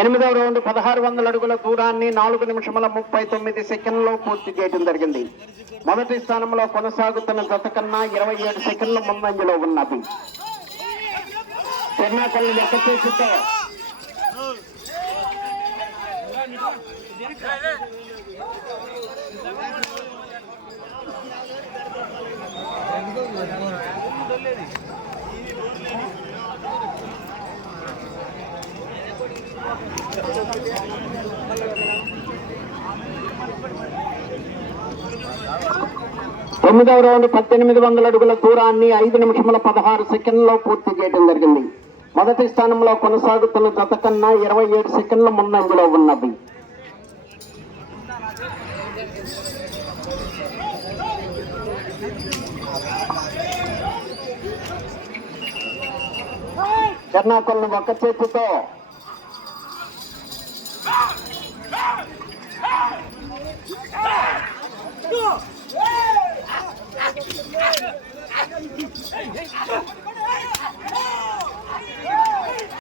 8వ రౌండ్ 1600 అడుగుల దూరాన్ని 4 నిమిషముల 39 సెకండ్లో పూర్తి చేయడం జరిగింది. మొదటి స్థానంలో కొనసాగుతున్న జత కన్నా 27 సెకండ్ల ముందంజలో ఉన్నది. చెన్నాకల్ని లెక్క చేస్తుంటే తొమ్మిదవ రౌండ్ 1800 అడుగుల దూరాన్ని 5 నిమిషముల 16 సెకండ్లో పూర్తి చేయడం జరిగింది. మొదటి స్థానంలో కొనసాగుతున్న జత కన్నా 27 సెకండ్ల ముందంజలో ఉన్నది. చెన్నాకొల్ని ఒక్క చేతితో